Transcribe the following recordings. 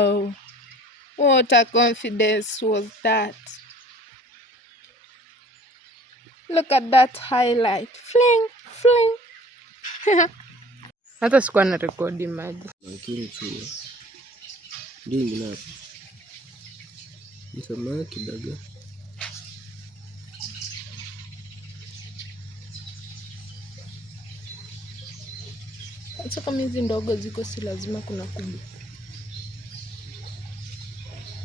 Wow, what a confidence was that. Look at that highlight. Fling, fling. Hata sikuwa na rekodi maji. Lakini chuo. Dingi na hapo. Samaki daga. Hata kama hizi ndogo ziko si lazima kuna kubwa.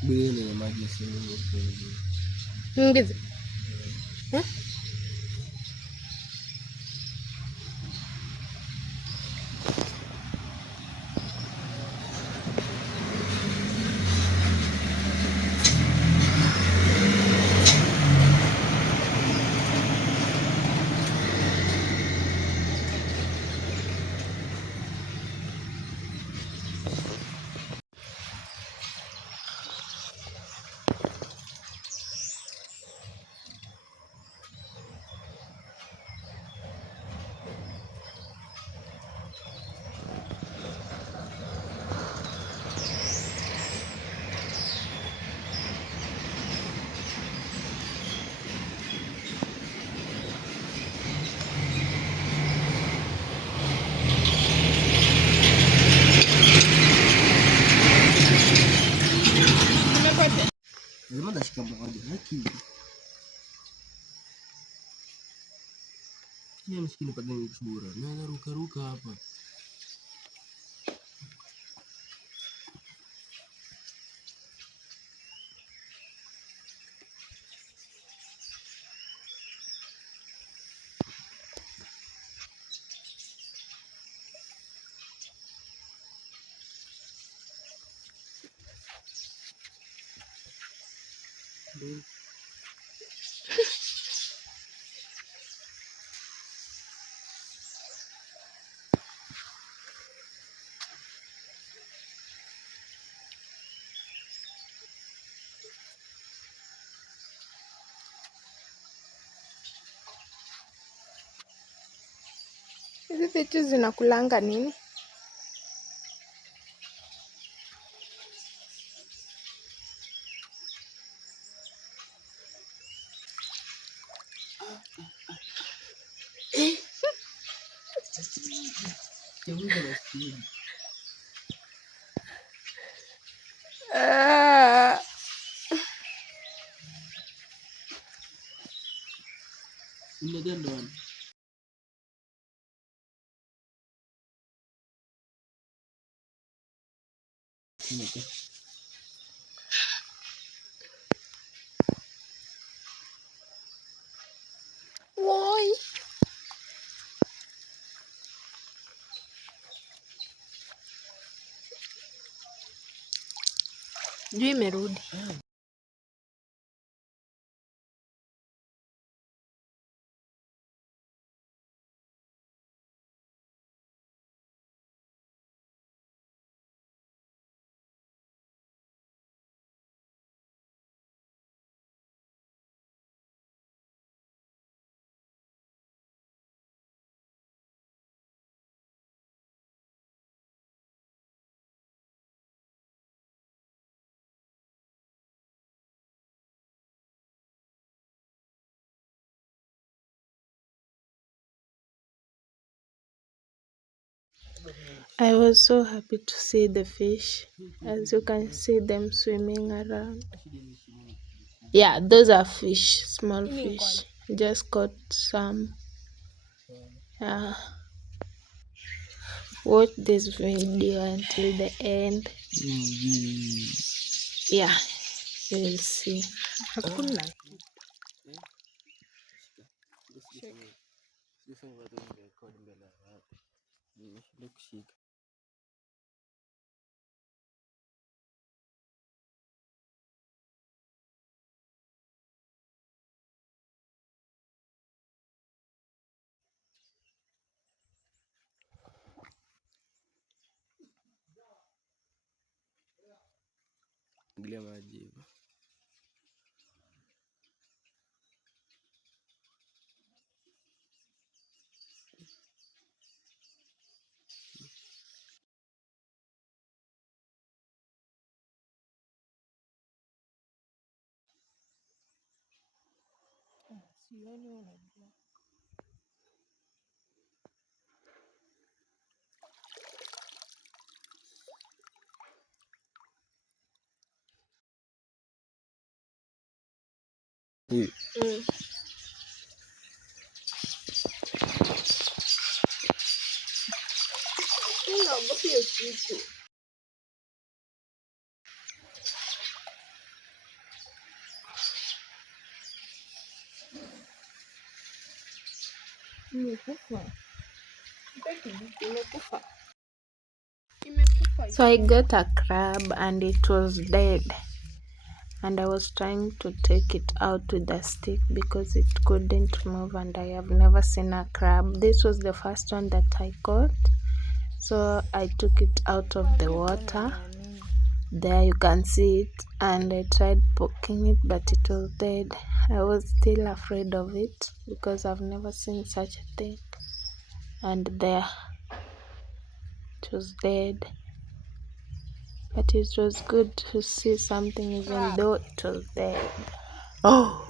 Bili na maji sini. Ngeze. Zima dashika moja haki. Yeye msikini pale ni chura. Na anaruka ruka hapa. Hizi vitu zinakulanga nini? Imeganda. Woi. Juu imerudi. I was so happy to see the fish. As you can see them swimming around. Yeah, those are fish, small fish. Just caught some. Yeah. Watch this video until the end. Yeah, you will see. Ingilia maji hivyo. Hii. Naogopa hiyo kitu. So I got a crab and it was dead. And I was trying to take it out with a stick because it couldn't move, and I have never seen a crab. This was the first one that I caught. So I took it out of the water. There you can see it, and I tried poking it, but it was dead. I was still afraid of it because I've never seen such a thing. And there, it was dead. But it was good to see something even though it was dead. Oh!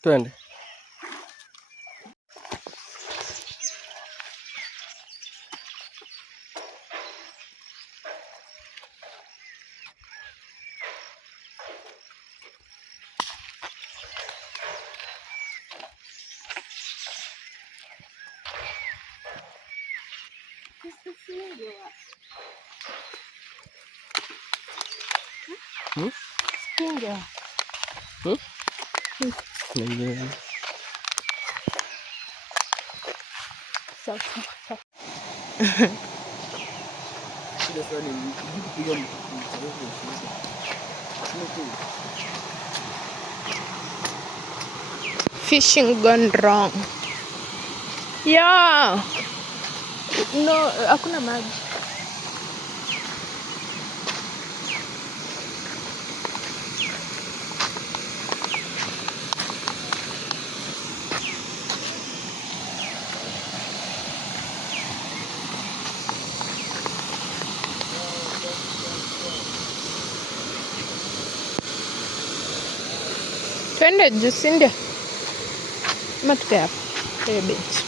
Twende. Fishing gone wrong. Yeah. No, hakuna maji. Twende juu, si ndio? Ama tukae hapa kwenye benchi.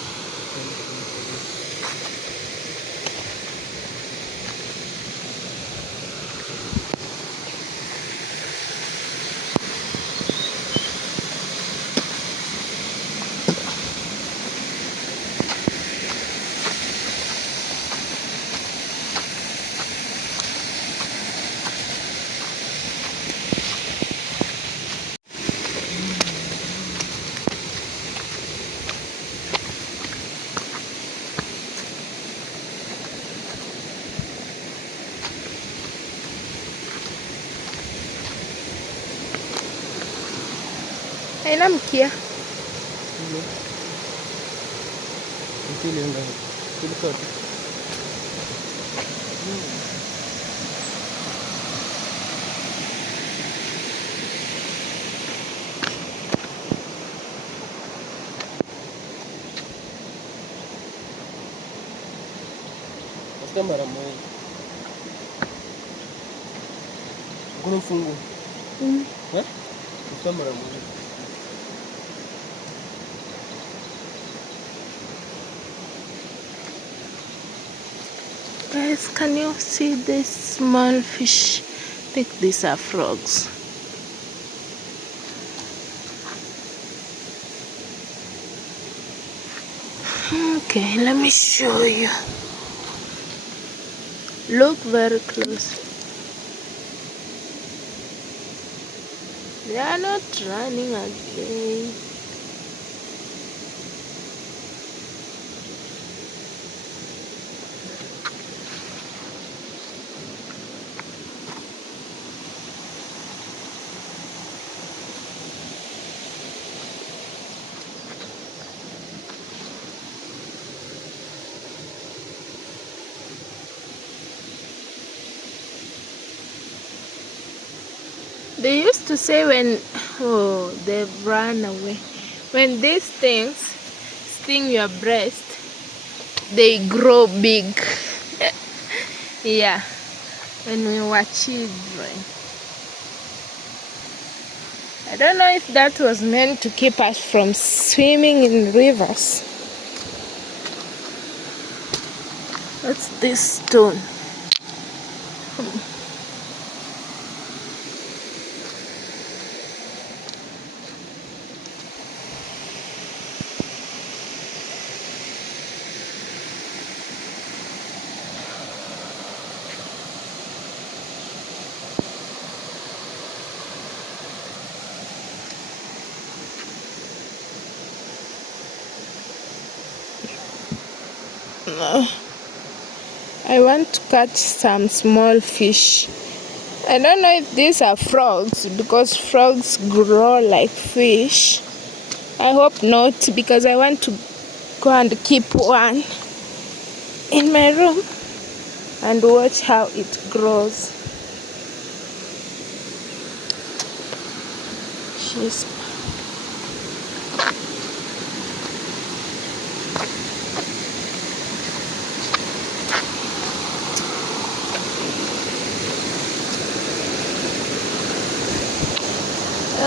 Haina mkia. Tafuta mara moja. Kuna ufungu. Tafuta mara moja. Guys, can you see this small fish? I think these are frogs. Okay, let me show you. Look very close. They are not running again. They used to say when, oh, they've run away. When these things sting your breast, they grow big. Yeah, when we were children. I don't know if that was meant to keep us from swimming in rivers. What's this stone? I want to catch some small fish. I don't know if these are frogs because frogs grow like fish. I hope not, because I want to go and keep one in my room and watch how it grows. She's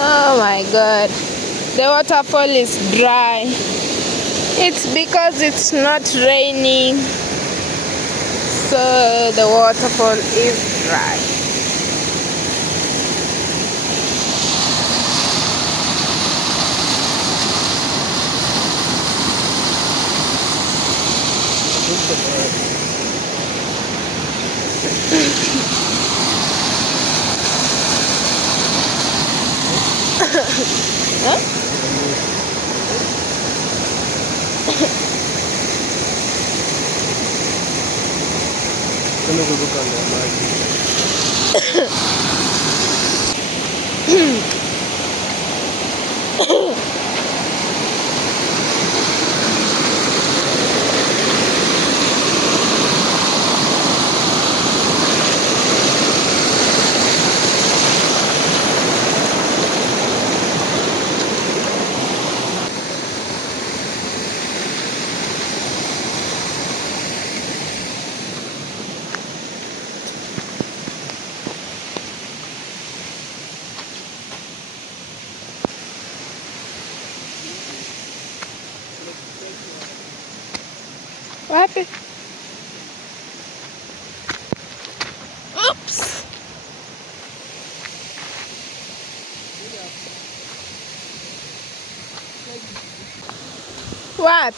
oh my god, the waterfall is dry. It's because it's not raining, so the waterfall is dry. Huh? What happened? Oops! What?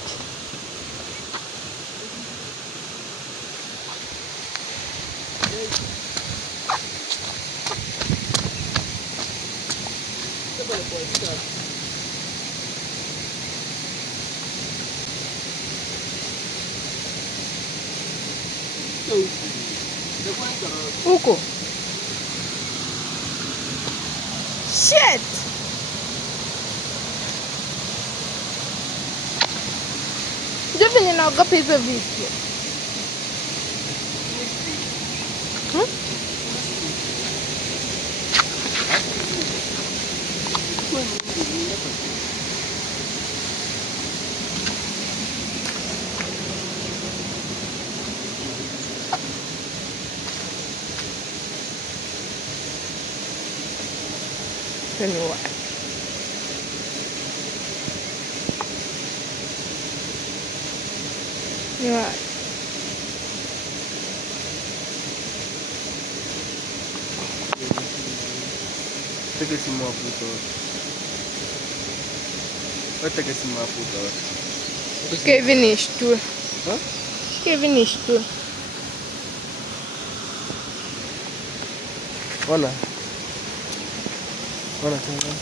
Huko. Shit! Ndio venye naogopa hivyo vitu. Then what? Yeah. Take a small photo. Let's take a small photo. Kevin is too. Huh? Kevin is too. Wanna? Tell them?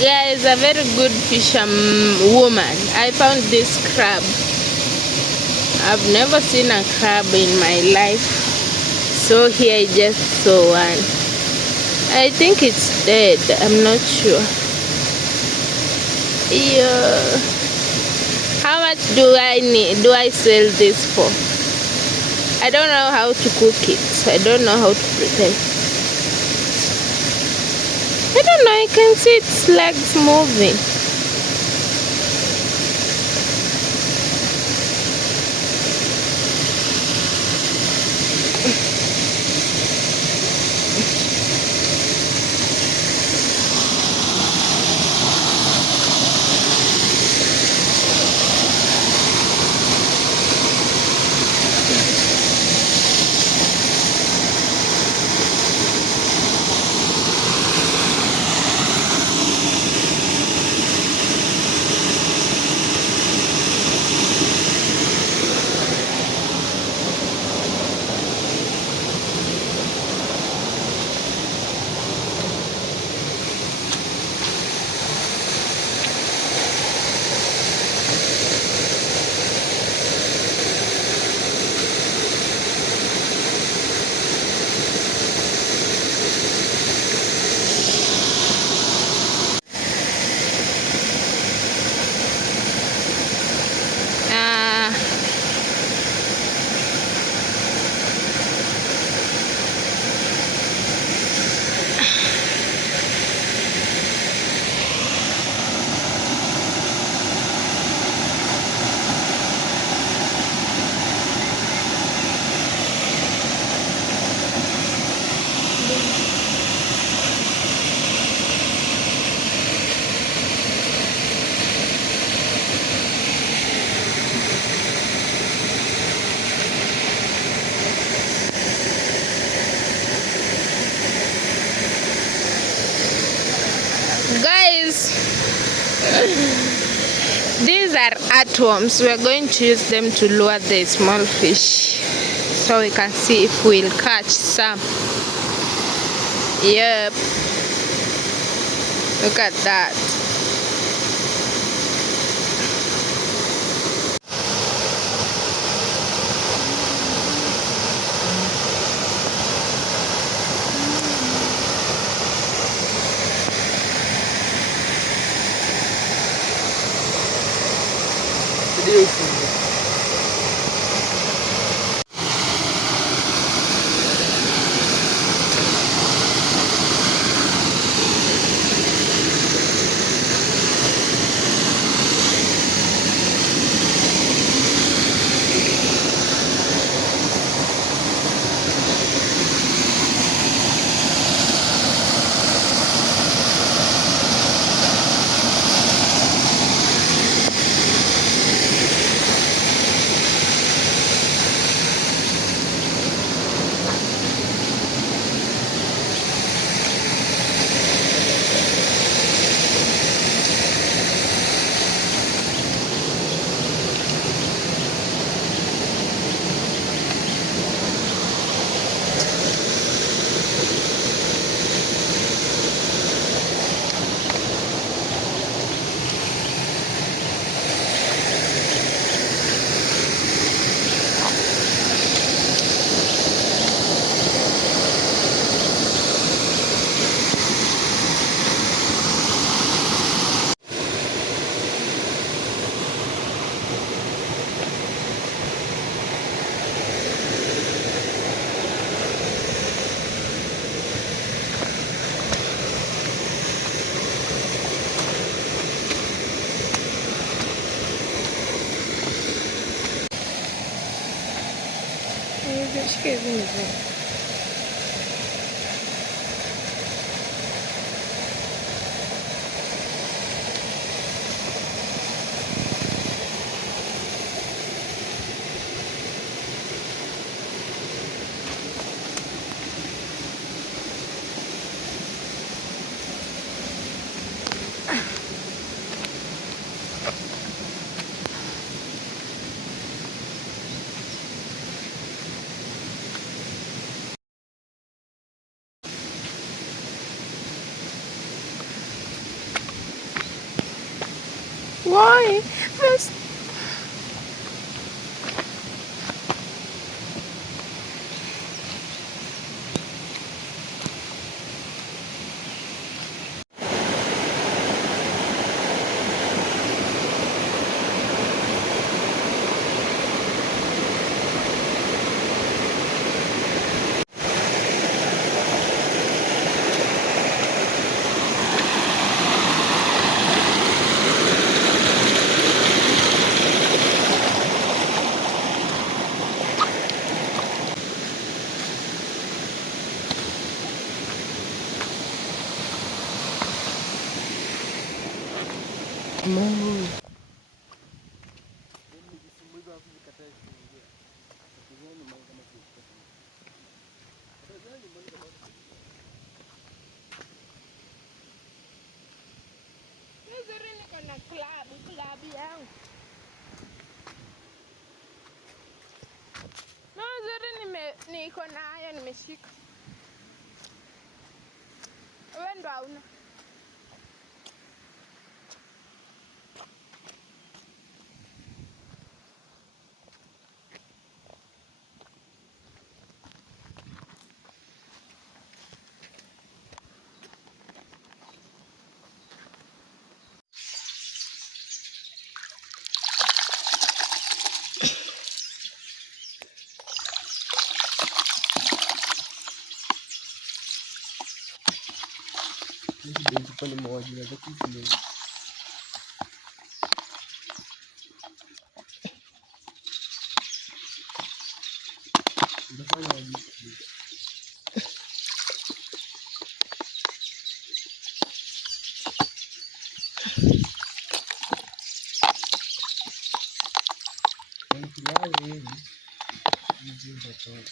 Yeah, is a very good woman. I found this crab. I've never seen a crab in my life. So here I just saw one. I think it's dead. I'm not sure. Yeah. How much do I sell this for? I don't know how to cook it. I don't know how to prepare. I don't know, I can see its legs moving. Guys, these are earthworms. We are going to use them to lure the small fish, so we can see if we'll catch some. Yep, look at that. Shika hivi hivi. Why? First. Mungu. Nzuri niko na klabu yangu. Nzuri niko nayo nimeshika. Wewe ndo hauna. Hizi pale mawaji na zaki zile. Unafanya wajibu. Kulala hivi. Hizi ndio.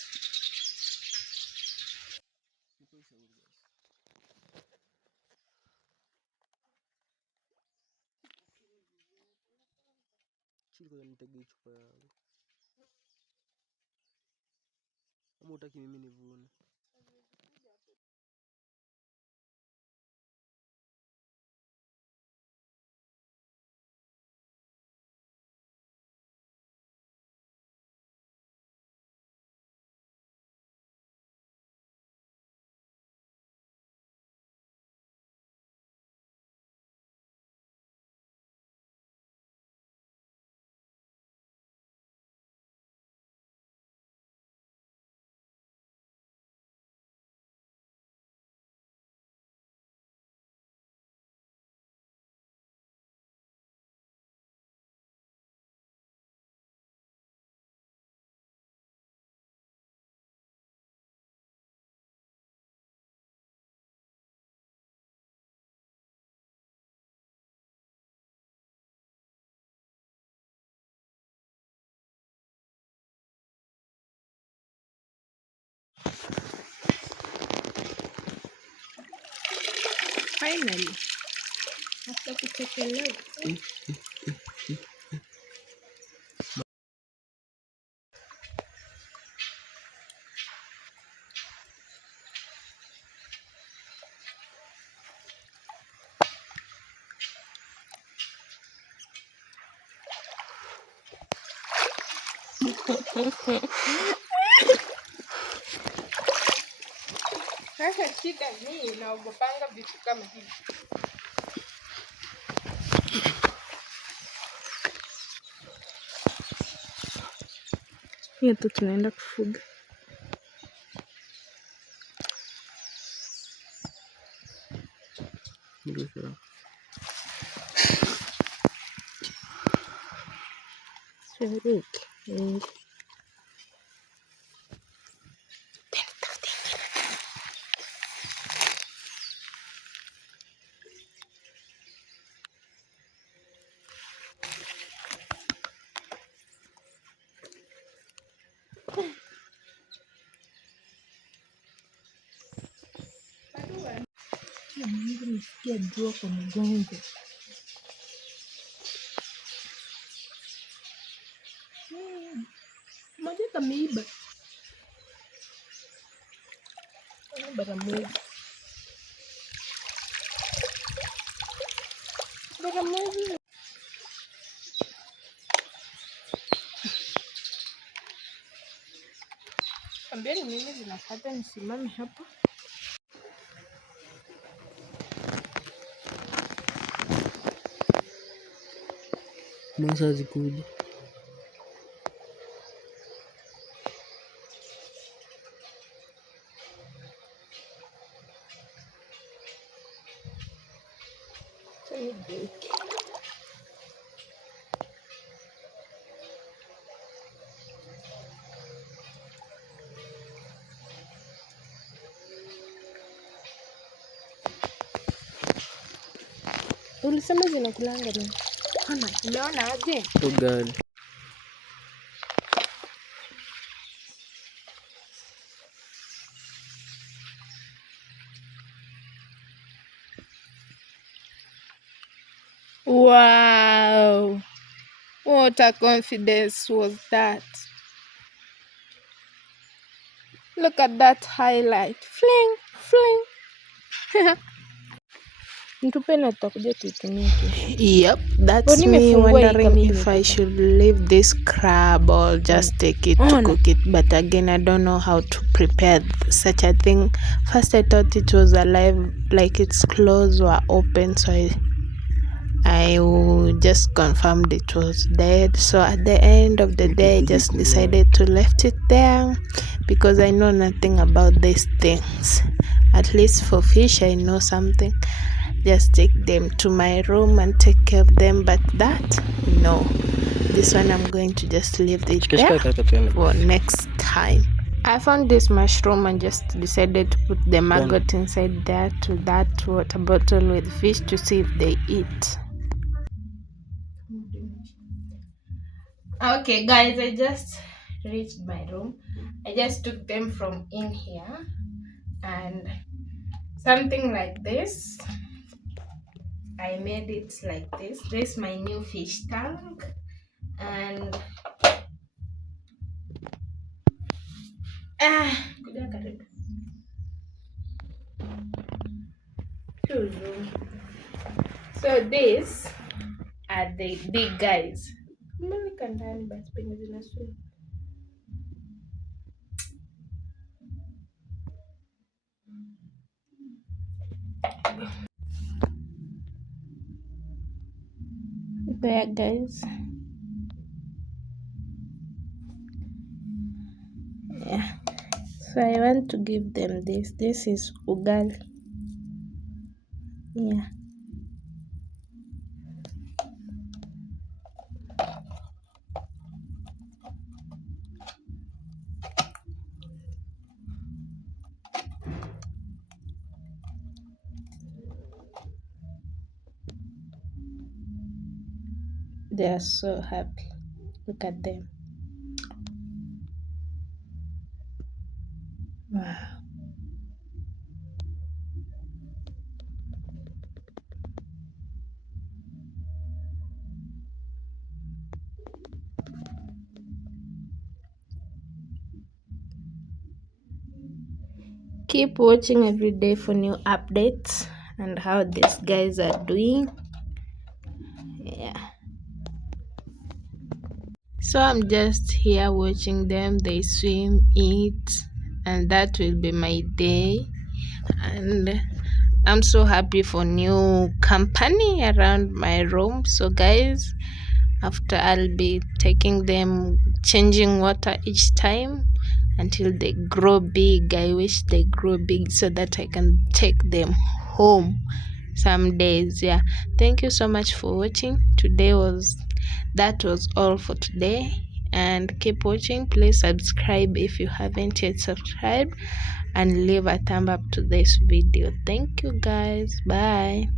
Chini kwa nitegee chupa yangu. Ama utaki mimi nivune? Finally. Hata kuchekelewa. Sasa shida ni naogopanga vitu kama hivi. Hiyo tu tunaenda kufuga. Ndio sawa. Shuruki. Nisikia jua kwa mgongo. Moja kameiba. Baramoja. Ambia ni mimi zinafata nisimame hapa. Masa zikuja. Ulisema zinakulanga nini? Hana, umeona aje? Ugali. Wow. What a confidence was that. Look at that highlight. Fling, fling. Nitupe na tutakuja tuitumie kesho. Yep, that's me wondering if I should leave this crab or just take it to cook it. But again, I don't know how to prepare such a thing. First, I thought it was alive, like its claws were open, so I just confirmed it was dead. So at the end of the day, I just decided to left it there because I know nothing about these things. At least for fish, I know something. Just take them to my room and take care of them, but that, no. This one I'm going to just leave it there for next time. I found this mushroom and just decided to put the maggot inside there to that water bottle with fish to see if they eat. Okay guys, I just reached my room. I just took them from in here and something like this. I made it like this. This is my new fish tank and so these are the big guys. There guys. Yeah, so I want to give them this. This is ugali. Yeah, they are so happy. Look at them. Wow. Keep watching every day for new updates and how these guys are doing. Yeah. So I'm just here watching them. They swim, eat, and that will be my day. And I'm so happy for new company around my room. So guys, after I'll be taking them, changing water each time until they grow big. I wish they grow big so that I can take them home some days. Yeah, thank you so much for watching. That was all for today, and keep watching. Please subscribe if you haven't yet subscribed and leave a thumb up to this video. Thank you guys. Bye.